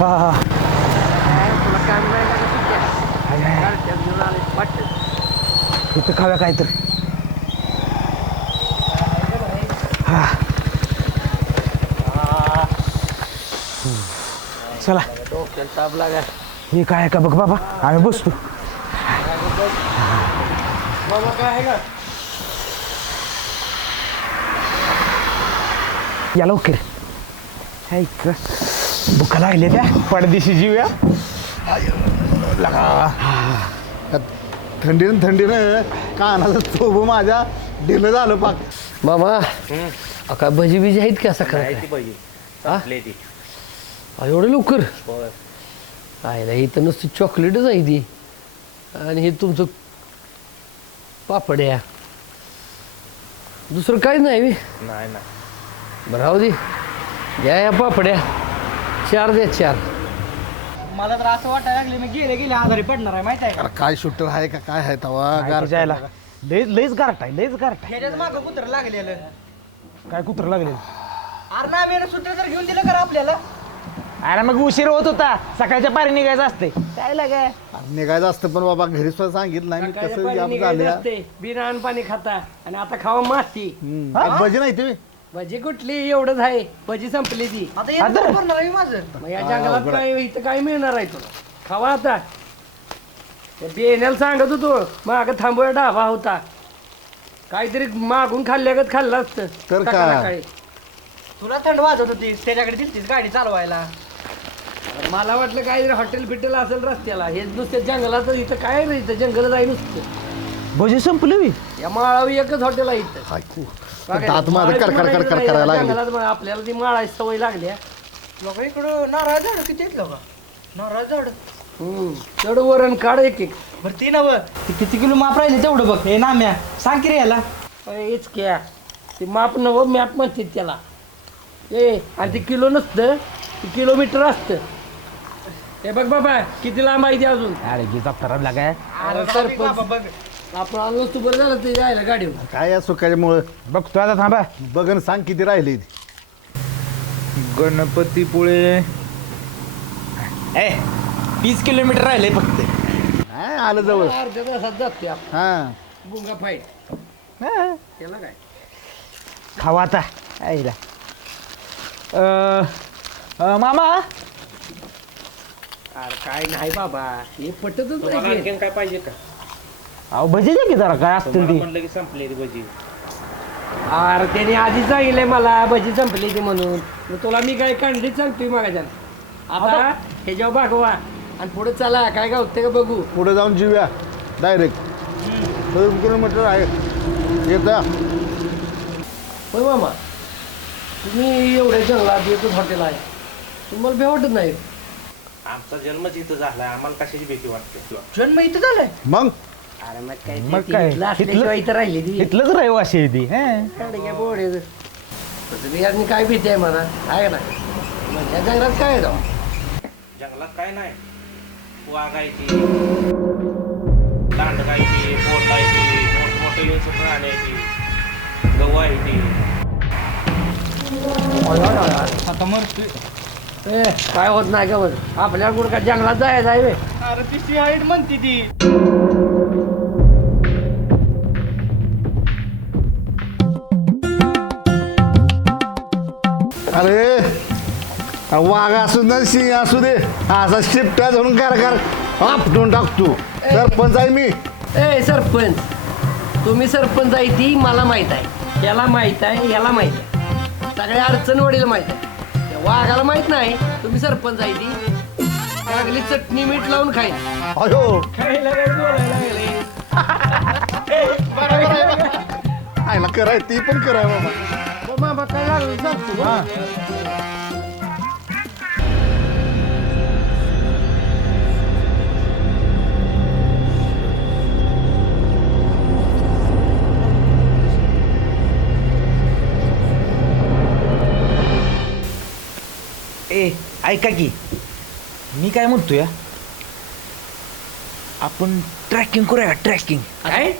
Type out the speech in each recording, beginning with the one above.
हा हा तुला काम नाही का सुट्ट्या घेऊन आले वाटत इथं खाव्या काय तर हा चला डोक्याला ताप लागा हे काय आहे का बघ बाबा आम्ही बसतो बाबा काय आहे का या लवकर ऐक भुका लागले त्या पडदिशी जीव्या थंडीनं कानाचं चोब माझ्या ढिलं झालं पाक. मामा काय भजी बिजी आहेत का सकाळी एवढं लवकर आयला इथं नुसतं चॉकलेटच आहे ती आणि हे तुमचं पापड्या दुसरं काहीच नाही बे. बरं राहू दे द्या या पापड्या 4 द्या 4 मला तर असं वाटायला लागले मी गेले आजारी पडणार आहे माहिती आहे का अरे काय शूटर आहे का काय आहे तवा जायला लयच गारट आहे लयच गारट आहे ह्याच्याच मागं कुत्र लागलेलं काय कुत्र लागले अरे ना वेळ सुट्टी तर घेऊन दिलं का रे आपल्याला अरे मग उशीर होत होता सकाळच्या पारी निघायचं असते काय लागाय निघायचं असतं पण बाबा घरी सुद्धा सांगितलं नाही मी सकाळच्या कसं पारी जाम निघायचं झालं असते. बिना अन्न पाणी खाता आणि आता खावा माती भजी नाही ते भजी कुठली एवढंच आहे भजी संपली ती आता येणं आता? करणार आहे माझं मग या जंगलात काय इथं काय मिळणार आहे तुला खावा आता बेण्याला सांगत होतो माग थांबूया ढाबा होता काहीतरी मागून खाल्ल्यागत खाल्लं असतं तर का? सकाळी. तुला थंड वाजत होती त्याच्याकडे दिसतीस गाडी चालवायला मला वाटलं काहीतरी हॉटेल बिटेल असेल रस्त्याला हे नुसतं जंगलात इथं काय रे इथं जंगल आहे नुसतं भजी संपली मी या माळावी एकच हॉटेल आहे इथं हायकू. बघा, दात माझं माळावी कर नाही करायला लागले जंगलात मग आपल्याला ती माळाची सवय लागल्या लोक इकडं नारळ झाड किती आहेत लोक नारळ झाड तेवढं वरण काढ एक बरं ती नव ते किती किलो माप राहिले तेवढं बघ हे नाम्या सांग की रे याला हेच क्या ते माप नवं मॅप म्हणते त्याला ए आणि ते किलो नसतं ते किलोमीटर असतं हे बघ बाबा किती लांब आहे ते अजून अरे गिचा खराब लागाय अरे सरपंच आपण आलो तू बरं झालं ते यायला गाडीवर काय या सुकाच्यामुळं बघतो आता थांबा बघ न सांग किती राहिले गणपतीपुळे 30 किलोमीटर राहिले फक्त काय आलं जवळ अर्ध्या तासात जाते आपण हा गुंगा फाईट त्याला काय खावा आता आईला मामा अरे काय नाही बाबा हे पटतच नाही काय पाहिजे का अहो भजी द्या की जरा काय असतील ती म्हणलं की संपले ती भजी अरे त्याने आधी सांगितलंय मला भजी संपली ती म्हणून मग तुला मी काय कांडीच सांगतोय मागाच्या आता ह्याच्यावर भागवा आणि पुढे चला काय गावते का बघू पुढे जाऊन जीव्या डायरेक्ट 2 किलोमीटर आहे येता होय मामा तुम्ही एवढ्या जंगलात एकच हॉटेल आहे तुम्हाला भे वाटत नाही आमचा जन्मच इथं झालाय आम्हाला कशाची भीती वाटते जन्म इथं झालाय मग अरे मग काय मग काय? असल्याशिवाय इथं राहिली ती इथलंच रहिवाशी आहे ती काय बोर्ड तुम्ही यातनी काय भीती आहे म्हणा आहे ना मग या जंगलात काय आहे जाऊ जंगलात काय नाही वाघायची दांडगायची पोटायची मोठमोठे प्राण्याची गव्हायची आता मरतोय ए काय होत नाही का बघ आपल्याला कुठं काय जंगलात जायचं आहे बे. अरे ती हाईट म्हणते ती अरे वाघ असू ना सिंह असू दे असा शिपट्या धरून कर आपटून टाकतो सरपंच आहे मी ए सरपंच तुम्ही सरपंच आहे ती मला माहित आहे याला माहित आहे याला माहित आहे सगळ्या अडचणवाडीला माहित आहे त्या वाघाला माहित नाही तुम्ही सरपंच आहे ती चांगली चटणी मीठ लावून खाईन अयो खायला काय बोलायला लागले. आयला कराय ती पण कराय बाबा तर मामा काय लागलं सांगतो हा ए ऐका की मी काय म्हणतोय आपण ट्रॅकिंग करूया का ट्रॅकिंग काय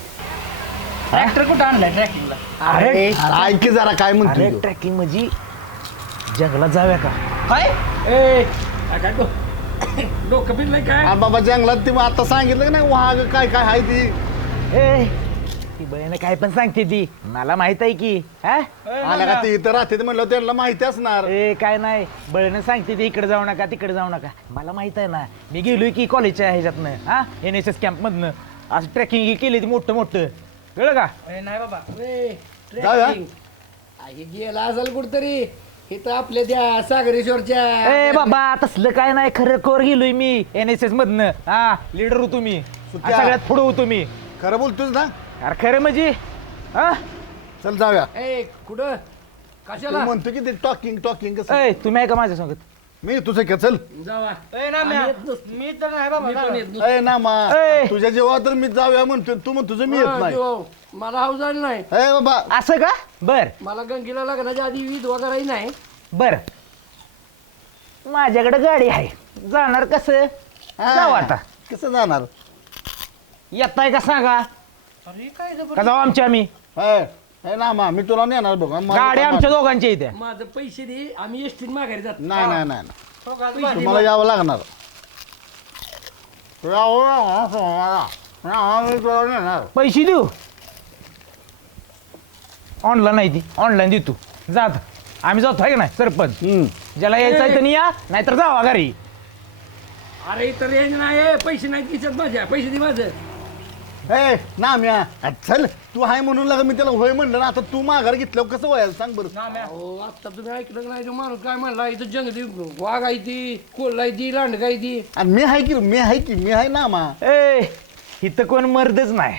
ट्रॅक्टर कुठं आणलाय ट्रॅकिंगला अरे ऐक की जरा काय अरे म्हणतो ट्रॅकिंग म्हणजे जंगलात जाऊया का काय ए काय डोकं फिरलंय काय आणि बाबा जंगलात ते आता सांगितलं की नाही वाघ काय काय आहे ती ए ती बहीण काय पण सांगते ती मला माहित आहे की हा आला का ती इथं राहते म्हणलं त्यांना माहिती असणार ए काय नाही बळणं सांगते ती इकडे जाऊ नका तिकडे जाऊ नका मला माहित आहे ना मी गेलोय की कॉलेजच्या ह्याच्यातनं हा NSS कॅम्प मधनं असं ट्रेकिंग केली ती मोठं कळलं का नाही बाबा जाऊया. हे गेला असेल कुठतरी हे तर आपल्या त्या सागरेश्वरच्या ए बाबा तसलं काय नाही खरं कोर गेलोय मी NSS मधनं हा लीडर होतो मी सुक्या. सगळ्यात पुढे होतो मी खरं बोलतोस ना अरे खरं म्हणजे हा चल जाऊया ए कुठं तू कशाला म्हणतो की ते टॉकिंग कसं ए तुम्ही आहे का माझ्या सांगत मी तुझं का चल जावा नाम्या आम्ही येत नसतो. मी तर नाही बाबा मी पण येत नसतो. ए ना मा ए. तुझ्या जेव्हा तर मी जाऊया म्हणतो तू म्हणतो तुझं मी येत नाही हो, मला हाऊस झाली नाही ए बाबा असं का बर मला गंगीला लग्नाच्या आधी विधवा करायची नाही बर माझ्याकडे गाडी आहे जाणार कसं हा. जाऊ आता कसं जाणार येताय का सांगा अरे काय जबर- का जाऊ आमच्या आम्ही ए ना मा मी तुला नेणार बघ माझं गाडी काम आमच्या दोघांच्या इथे माझं पैसे दे आम्ही एसटीत माघारी जातो नाही नाही नाही हो का, पैसे तुम्हाला यावं लागणार यावं लागणार तुम्हाला. मी तुला नेणार पैसे देऊ ऑनलाईन नाही ती ऑनलाईन देतो जात आम्ही जातो आहे का नाही सरपंच ज्याला यायचं आहे त्यांनी या नाहीतर जावा घरी अरे इतर रेंज नाही पैसे नाही तिच्यात माझ्या पैसे दे माझं ए ना म्या चल तू आहे म्हणून लागा मी त्याला होय म्हणलं ना आता तू माघार घेतलं कसं व्हायला सांग बरं हो आता तुम्ही ऐकलं नाही तो माणूस काय म्हणला इथं जंगली वाघ आहे ती कोल्हा आहे ती लांडगा आहे ती आणि मी आहे ना मा ए इथं कोण मर्दच नाही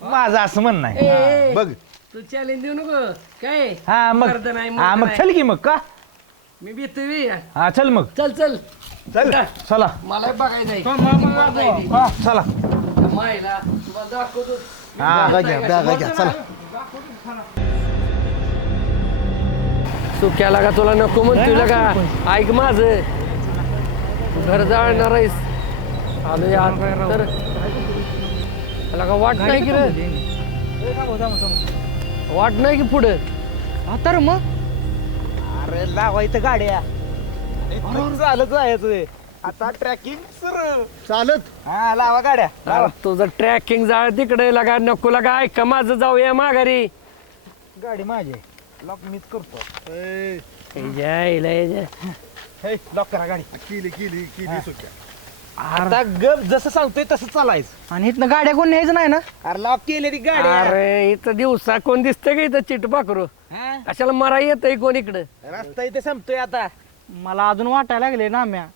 माझं असं म्हणणं आहे ए, बघ तू चॅलेंज देऊ नको काय हा मग मर्द नाही, मर्द हा मग नाही. चल की मग का मी भेटतोय हा चल मग चल चल चल चला मला बघायचं आहे मग जायचंय. हा चला मायला तुम्हाला दाखवतो हा बॅगा घ्या चला सुक्याला का तुला नको म्हणतोय का ऐक माझं तू घर जाणार आहेस आलो यार तर त्याला का वाट नाही की रे वाट नाही की पुढं तर मग अरे लावायचं गाड्या झालं जायचं आता ट्रॅकिंग सुरू चालत हा लावा गाड्या लावा अरे तुझं ट्रॅकिंग जाळ तिकडे लगा नको लगा ऐक माझं जाऊया माघारी गाडी माझी आहे. लॉक मीच करतो ए, हे लॉक करा गाडी केली सुक्या आता गप जसं सांगतोय तसं चालायचं आणि इथनं गाड्या कोण न्यायचं नाही ना अरे लॉक केले ती गाडी अरे इथं दिवसा कोण दिसतंय का इथं चिट पाखरू कशाला मरा येतंय कोण इकडं रस्ता इथे संपतोय आता मला अजून वाटायला लागले नाम्या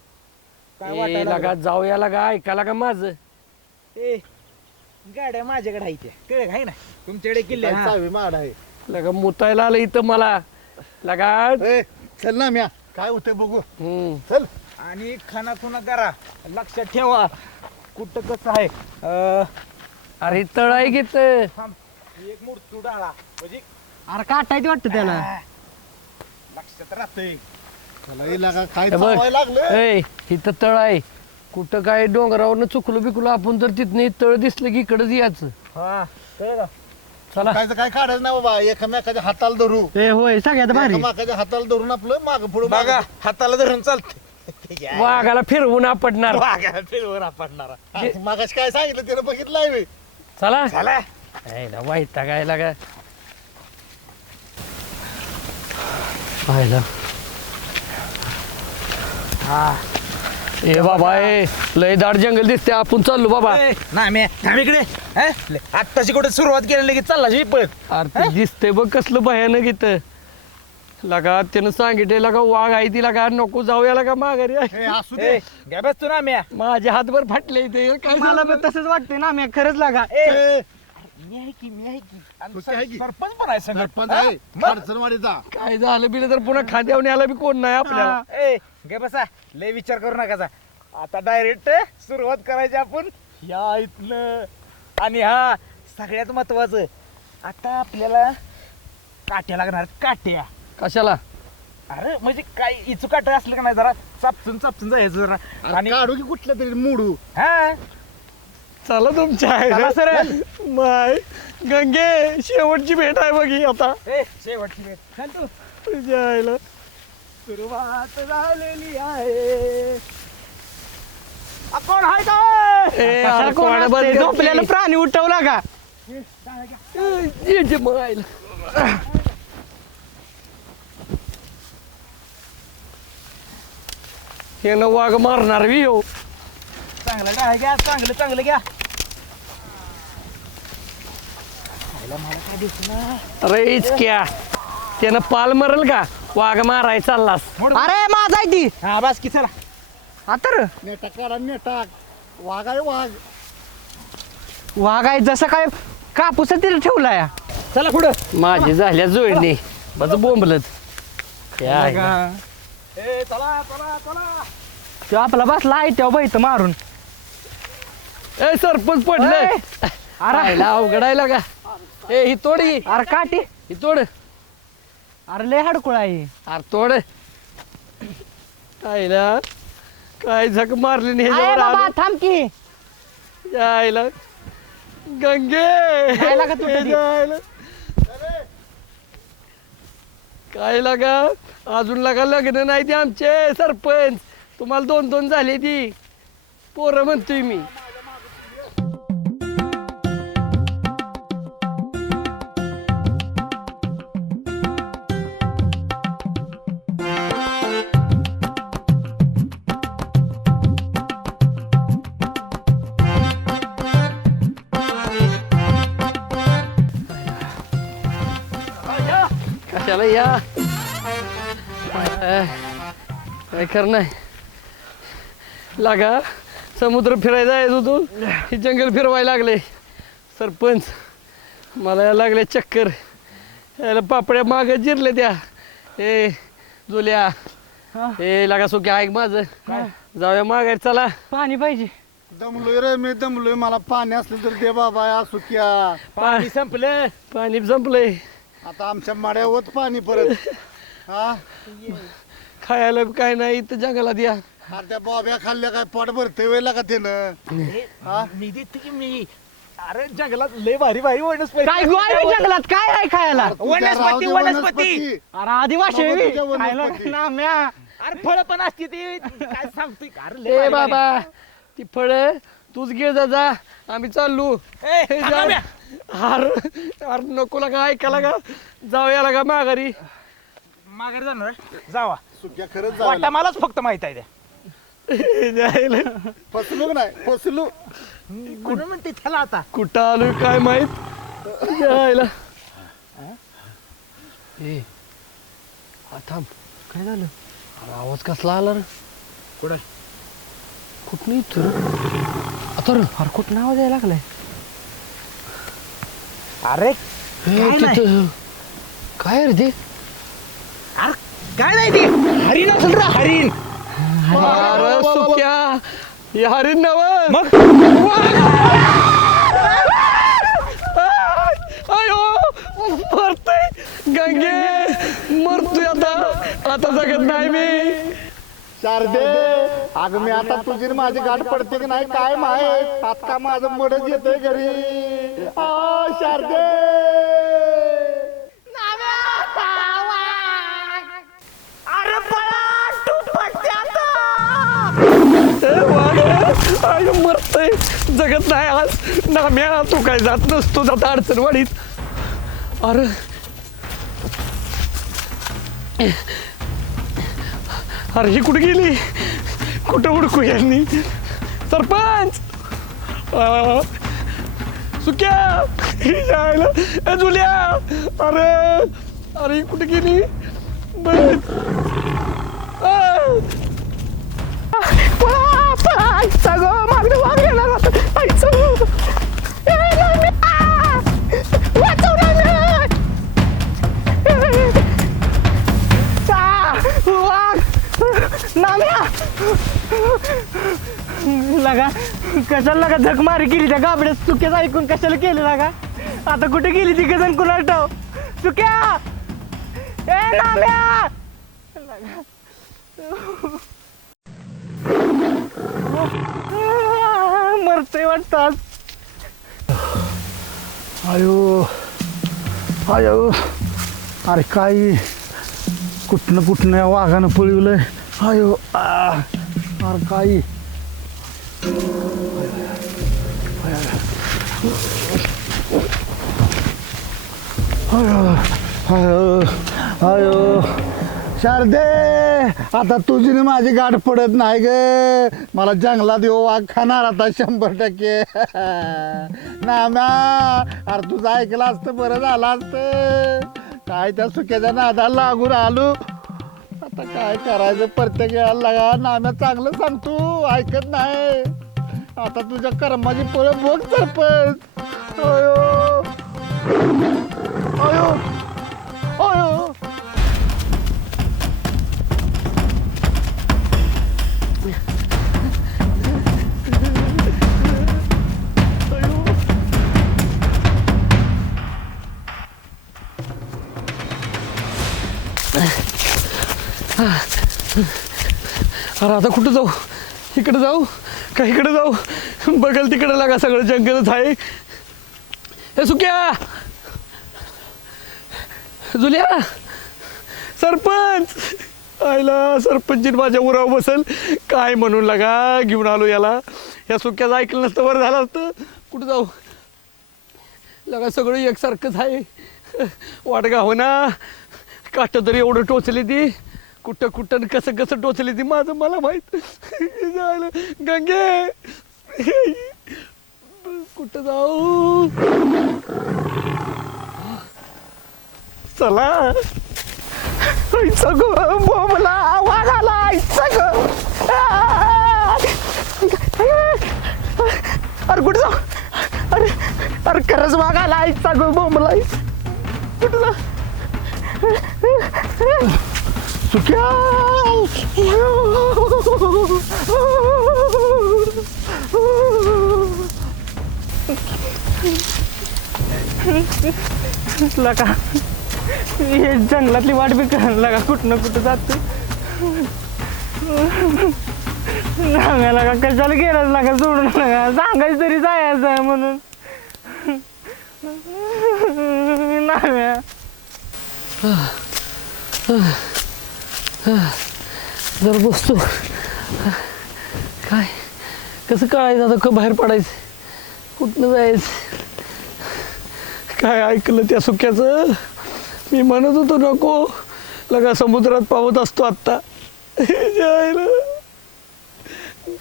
काय ए, वाटायला लगा जाऊया लगा ऐकायला का माझं ए गाड्या माझ्याकडे आहे कळ आहे ना तुमच्याकडे किल्ले हा. चावी माड आहे लगा मुतायला आलं इथं मला लगा ए चल ना म्या काय होतंय बघू हम्म. चल आणि खाना खुना करा लक्षात ठेवा कुठं कसं आहे अरे तळ आहे की इथं. एक मूर्ती डाळा म्हणजे अरे काटायची वाटतं त्याला लक्षात राहतंय चला हे लागा काय हे बघ चावायला लागलं ए इथं तळ आहे कुठं काय डोंगरावरनं चुकलो बिकलो आपण तर तिथनं तळ दिसलं की इकडंच यायचं हा कळलं चला काय काढायचं नाही बाबा एकामेकाच्या हाताला धरू ए होय सगळ्यात भारी एकामेकाच्या हाताला धरून आपलं माग पुढे बघा हाताला धरून चालते वाघाला फिरवून आपडणार मागाशी काय सांगितलं त्यानं बघितलंय मी चला चला वाईट काय लागा पाहिलं ए बाबा ए लय दाट जंगल दिसते आपण चाललो बाबा ना मी थांब इकडे आत्ताची कुठे सुरुवात केली लगेच चालला जी पळत अरे ते दिसतंय बघ कसलं भयानक इथं लगा त्यानं सांगितलं लगा वाघ आहे ती लगा नको जाऊया लगा माघारी हे असू दे घ्या बस तू ना म्या माझे हातभर फाटले इथे काय मला पण तसंच वाटतंय नाम्या खरंच लागा ए, मी आहे की खुशी आहे की? सरपंच पण आहे संगत. सरपंच आहे अडचणवाडीचा काय झालं बिलं तर पुन्हा खाद्यावर आला बी कोण नाही आपल्याला ए घे बसा लय विचार करू नका आता डायरेक्ट सुरुवात करायची आपण या इथनं आणि हा सगळ्यात महत्वाचं आता आपल्याला काट्या लागणार काट्या कशाला अरे म्हणजे काय इचू काट असलं का नाही जरा चापसून जायचं जरा आणि काढू की कुठल्या तरी मोडू हा चला तुमच्या चला सर. माय गंगे शेवटची भेट आहे बघी आता ए शेवटची वेळ. चल तू तुझ्या आईला सुरुवात झालेली आहे. कोण आहे काय? कोण असते? झोपलेला प्राणी उठवला का? हे न वाघ मारणार बी हो. चांगलं काय घ्या, चांगलं घ्या. मला काय दिसणार? अरे इचक्या त्यानं पाल मरल का वाघ माराय चाललास. अरे माझा आहे ती. हा बस की चला. आता नेटा काढा नेटाक वाघ आहे वाघ. वाघ आहे जसं काय कापूस तिला ठेवलाय. चला पुढं. माझी झाल्या जोडणी माझं बोंबलत. चला चला चला. तो आपला बसला आहे तेव्हा बैत मारून. ए सरपंच पडलंय. अरे अवघडायला का ए ही तोड ही अरे काठी. ही तोड. अरे लय हडकुळ आहे. अरे तोड आईला काय झक मारली नाही आहे ह्याच्यावर बाबा, आलं. थांब की. आईला गंगे काय लागा तुटली? आईला. काय लागा अजून लागा लग्न नाही ते आमचे सरपंच. तुम्हाला 2-2 झाले ती पोरं म्हणतोय मी. कशाला या काय करणार लागा समुद्र फिरायला जायचं होतो हे जंगल फिरवायला लागले सरपंच. मला यायला लागले चक्कर. यायला पापड्या मागं जिरले त्या. ए जुल्या ए लागा सुकी ऐक माझं जाऊया मागायला चला. पाणी पाहिजे. दमलोय रे मी दमलोय. मला पाणी असलं तर दे बाबा या सुक्या. पाणी संपलं. पाणी संपलंय. आता आमच्या माड्यावर पाणी परत. हा खायला काय नाही इथं जंगलात या. अरे त्या बॉब्या खाल्ल्या काय पोट भरते वेळेला का त्यानं. हा मी देते की मी. अरे जंगलात लय भारी वनस्पती. काय गो आहे जंगलात काय आहे खायला? तुझ्या राहू दे वनस्पती. अरे आदिवासी बाबा, आहे तुझ्या बी. खायला वनस्पती. नाम्या. अरे फळ पण असते ती. काय सांगतोय? अरे लय ए भारी बाबा ती फळ तूच घे जा आम्ही चाललो. भारी. ए, थांबा बे. अरे नको लागा ऐकायला का जाऊया लागा माघारी. माघारी जाणार जावा. सुक्या खरंच वाटा जायला. मलाच फक्त माहित आहे त्या. जायला फसलो नाही फसलो. म्हणून म्हणते चला आता. कुठं आलोय काय माहित. जायला ए हा थांब. काय झालं? अरे आवाज कसला आला रे. कुठं? कुठं इथं आता रे. अरे कुठं नाव द्यायला लागलाय? अरे ए, काय नाही. तिथं काय रे ते. अरे काय नाही ते हरिण असेल रे हरिण. अरे सुक्या हे हरीण नव मग अयो मरतोय गंगे मरतोय आता जगत नाही मी. शारदे अगं मी आता तुझी न माझी गाठ पडते की नाही काय माहित. आता माझं मडच येतोय घरी. शारदे अरे बळा तू पडते आता. अयो मरतोय जगत नाही आज नाम्या. तू काय जात नसतो जाता अडचणवाडीत. अरे अरे ही कुठे गेली. कुठं हुडकू यांनी. सरपंच सुक्या जायला ए जुल्या. अरे अरे ही कुठे गेली. सगळं मागणं वाघ येणार होतं. आईचं. ए, नाम्या! वाचव नाम्या! वाघ नाम्या लगा कशाला लगा झक मारी केली त्या गाबड्यात. चुक्याचं ऐकून कशाला केलं लागा. आता कुठे गेली ती गजन कुणाला ठाव. चुक्या ए नाम्या. मरतोय वाटतात. आयो आयो अरे काय कुठनं या वाघानं पळवलंय. आयो अरे काही आयो शारदे, आता तुझी न माझी गाठ पडत नाही ग. मला जंगलात येऊ वाघ खाणार आता 100%. नाम्या, अरे तुझं ऐकलं असतं बरं झालं असतं. काय त्या सुक्याच्या नादाला लागून आलो. आता काय करायचं, प्रत्येक वेळाला लागा. नाम्या चांगलं सांगतो, ऐकत नाही. आता तुझ्या कर्माची फळ बघ सरपंच. अयो अयो अयो अरे आता कुठं जाऊ? इकडे जाऊ का इकडे जाऊ? बघल तिकडे लागा, सगळं जंगलच आहे. हे सुक्या, जुल्या, सरपंच आयला. सरपंच माझ्या उरावर बसल काय म्हणून लागा घेऊन आलो याला. या सुक्याचं ऐकलं नसतं बरं झालं असतं. कुठं जाऊ लगा, सगळं एकसारखंच आहे. वाटगा हो ना, काट तरी एवढं टोचली ती. कुठं कुठं कसं कसं टोचली ती माझं मला माहीत. गंगे कुठं जाऊ? चला बोमला वाघाला अरे कुठं जाऊ? अरे अरे खरंच वाघाला आईचा गो बोमला. कुठं जाऊ? सुक्या लगा, हे जंगलातली वाट बी करायला लागा. कुठं ना कुठं जातो. नाम्याला का कशाला गेलाच लागा, सोडून लागा. सांगायचं तरी जायचं आहे म्हणून. नाम्या जर बसतो. काय कसं कळायचं आता, बाहेर पडायचं, कुठनं जायचं? काय ऐकलं त्या सुक्याचं? मी म्हणत होतो नको, लगा समुद्रात पावत असतो आत्ता. जायला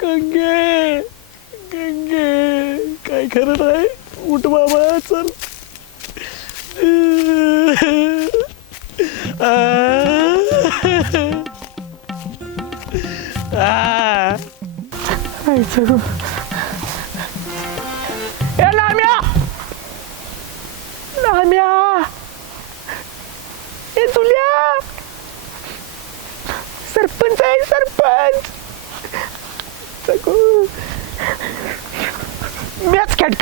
गंगे गंगे, काय खरं नाही. उठ बाबा, चल. ए नाम्या, नाम्या, ए तुल्या, सरपंच आहे सरपंच. मॅच कॅट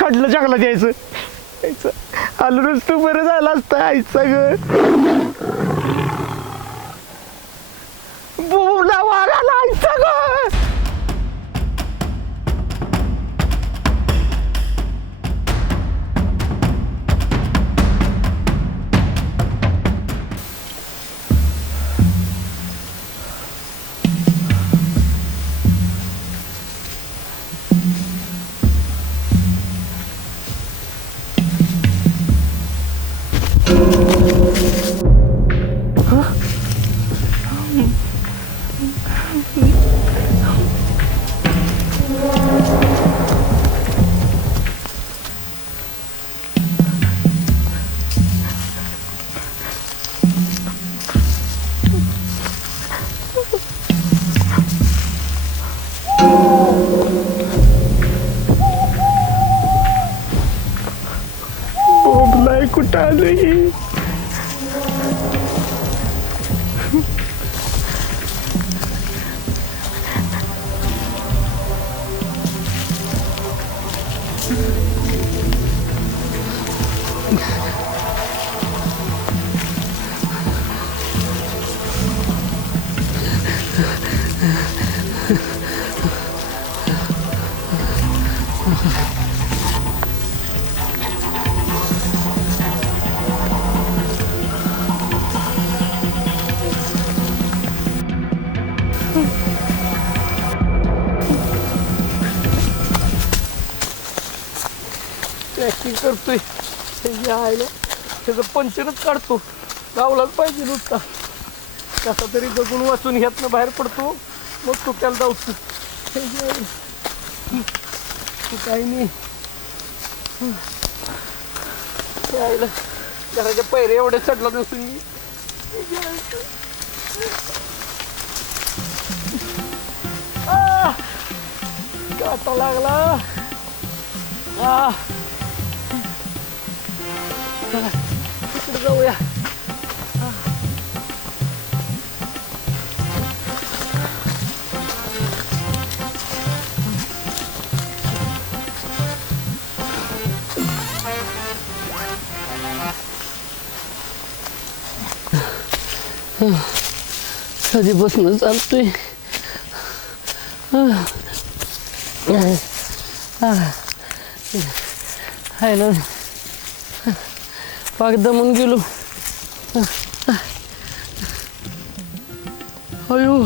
काढलं जंगलात यायचं. आलो नसतो बरं झालं असतं. आईचं ग बोला वाघाला आईचं ग. बोबलाय कुठं आलं? पॅकिंग करतोय त्याच्या आईला त्याचं पंचरच काढतो गावलाच पाहिजे नुसता कसा तरी जगून वाचून ह्यातनं बाहेर पडतो मग टोक्याला जाऊतो काही नाही आईला घराच्या पैरे एवढे चढला नसून मी काटा लागला चला तिकडे जाऊया कधीपासून चालतोय हायला पाक दमून गेलो अयो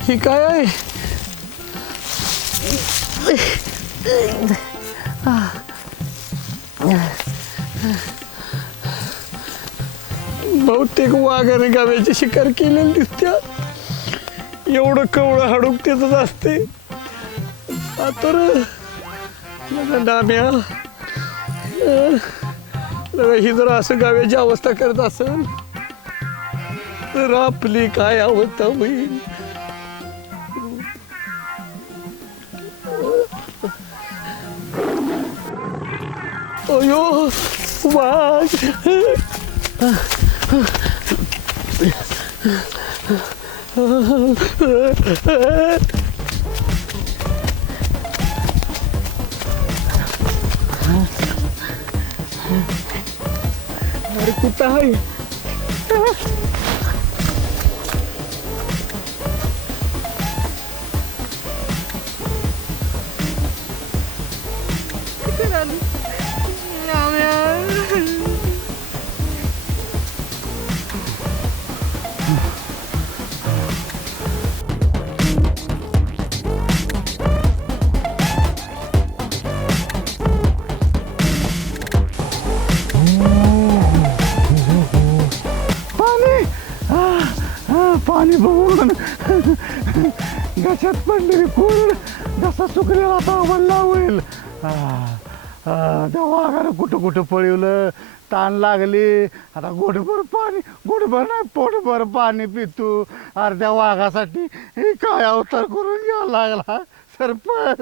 हे काय आहे बहुतेक वाघाने गाव्याची शिकार केलेली दिसत्या एवढं कवळं हाडूक त्याच असते तर डाम्या ही जर असं गाव्याची अवस्था करत असेल तर आपली काय अवस्था होईल अयो वाघ अरे कुठं आहे पाणी बघून घशात पडलेली कोरड घसा सुकलेला आता वल्ला होईल त्या वाघानं कुठं कुठं पळवलं ताण लागली आता गोडभर नाही पोटभर पाणी पितो अर्ध्या वाघासाठी हे काय अवतार करून घ्यायला लागला सरपंच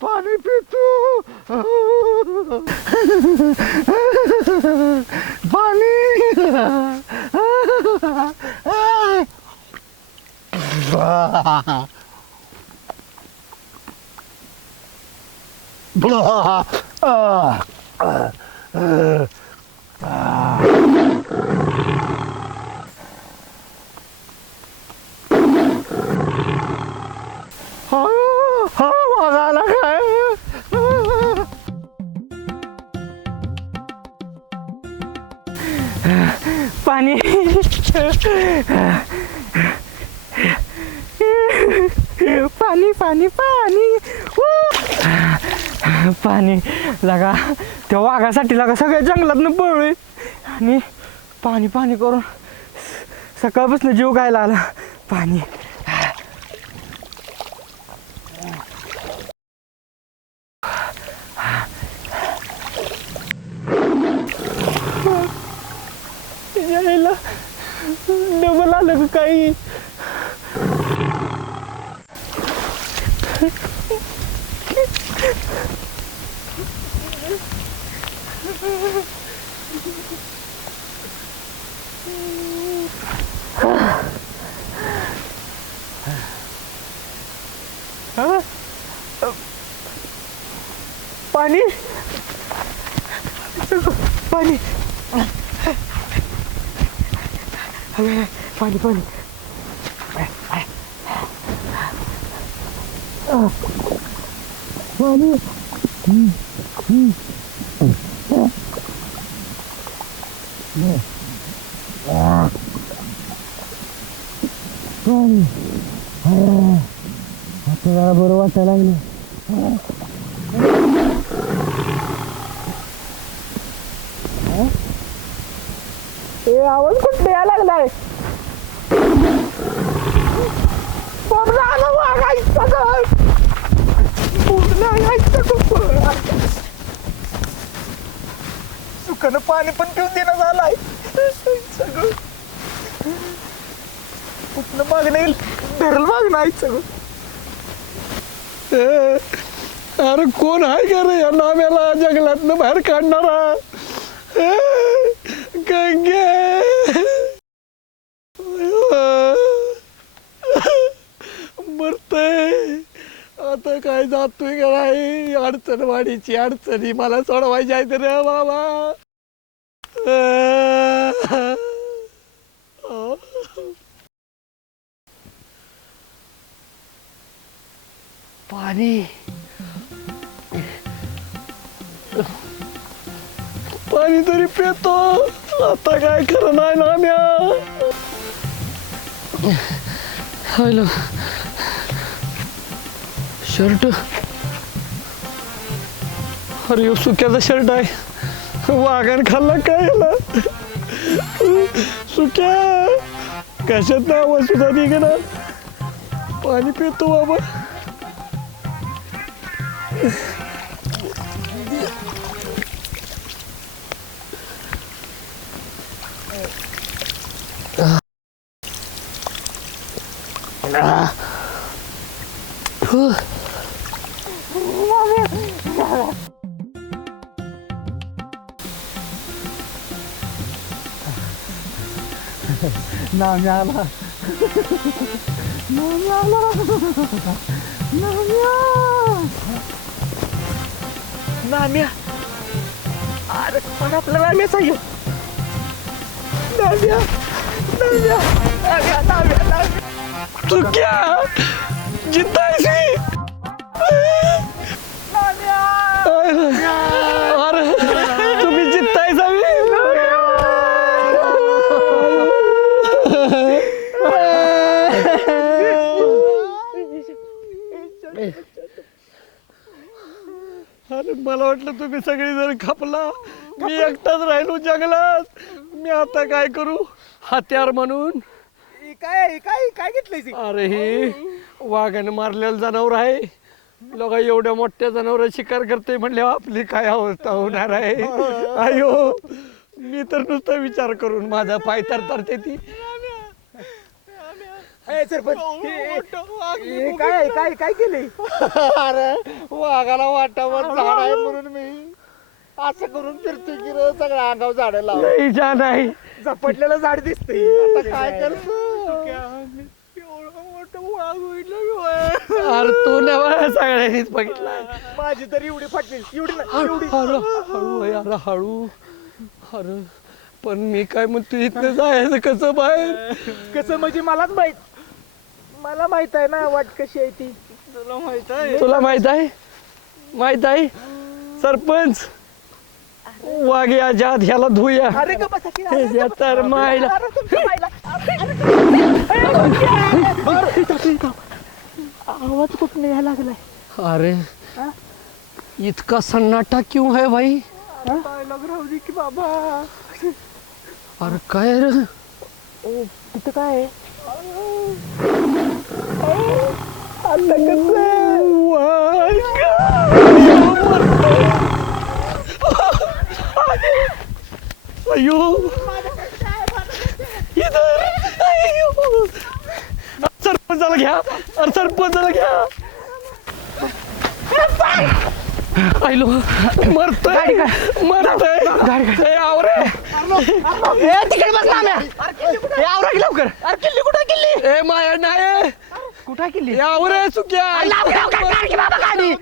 पाणी पितो पाणी वाघाला काय पाणी पाणी पाणी पाणी पाणी लगा त्या वाघासाठी लगा सगळ्या जंगलातनं पळलोय आणि पाणी पाणी करून सकाळपासून जीव गायला आला पाणी डबल आलं का काही पाणी पाणी पाणी पाणी पाणी आता जरा बरं वाटायला लागलं ए आवाज कुठे यायला लागलाय बाबा आला वागायचा गं. सुखानं पाणी पण पिऊन देणं झालाय सगळं कुठलं मागणं येईल धरल मागणं आहे सगळं. अरे कोण आहे का रे या नाम्याला जंगलातनं बाहेर काढणारा गंगे मरतय आता काय जातोय का नाही अडचणवाडीची अडचणी मला सोडवायची आहे रे बाबा पाणी पाणी तरी पितो आता काय खरं नाही ना म्या हॅलो शर्ट अरे ह्यो सुक्याचा शर्ट आहे वाघान खाल्ला काय याला सुक्या कशात नाव सुद्धा निघणार पाणी पितो बाबा नाम्या आला नाम्या आला नाम्या अरे पण आपला नाम्याचा येऊ नाम्या नाम्या नाम्या नाम्या नाम्या सुक्या जितायची अरे तुम्ही जिताय अरे मला वाटलं तुम्ही सगळी जण खपला मी एकटाच राहिलो जंगलात मी आता काय करू हत्यार म्हणून काय काय काय घेतलंय अरे हे वाघाने मारलेलं जनावर आहे लोक एवढ्या मोठ्या जनावर शिकार करते म्हणले आपली काय अवस्था होणार आहे अयो मी तर नुसता विचार करून माझा पाय तरते ती काय काय काय केलंय अरे वाघाला वाटावर झाड आहे म्हणून मी असं करून फिरतोय की रे सगळ्या अंगावर झाडं लावून लई छान आहे झपटलेलं झाड दिसतंय आता काय करतो अरे तू नवा सगळ्यांनीच बघितलाय माझी तरी एवढी फाटली एवढी ना एवढी हळू हळू यार हळू अरे पण मी काय म्हणतो इथनं जायचं कसं बाहेर कसं म्हणजे मलाच मला माहित आहे ना वाट कशी आहे ती तुला माहित आहे तुला माहित आहे सरपंच वाघ या जात ह्याला धुया अरे का बसा की, हे तर मायला अरे तुमच्या मायला. आवाज कुठं यायला लागलाय अरे इतका सन्नाटा क्यों है भाई राहू दे की बाबा अरे काय रे तिथं काय आहे अयो इधर अयो सरपंचाला घ्या अरे सरपंचाला घ्या आयलो मरतोय मरतोय आवरे तिकडे बस ना आवरा की लवकर अरे किल्ली कुठं किल्ली ए माया नाही कुठं किल्ली आवरे सुक्या बाबा गाडी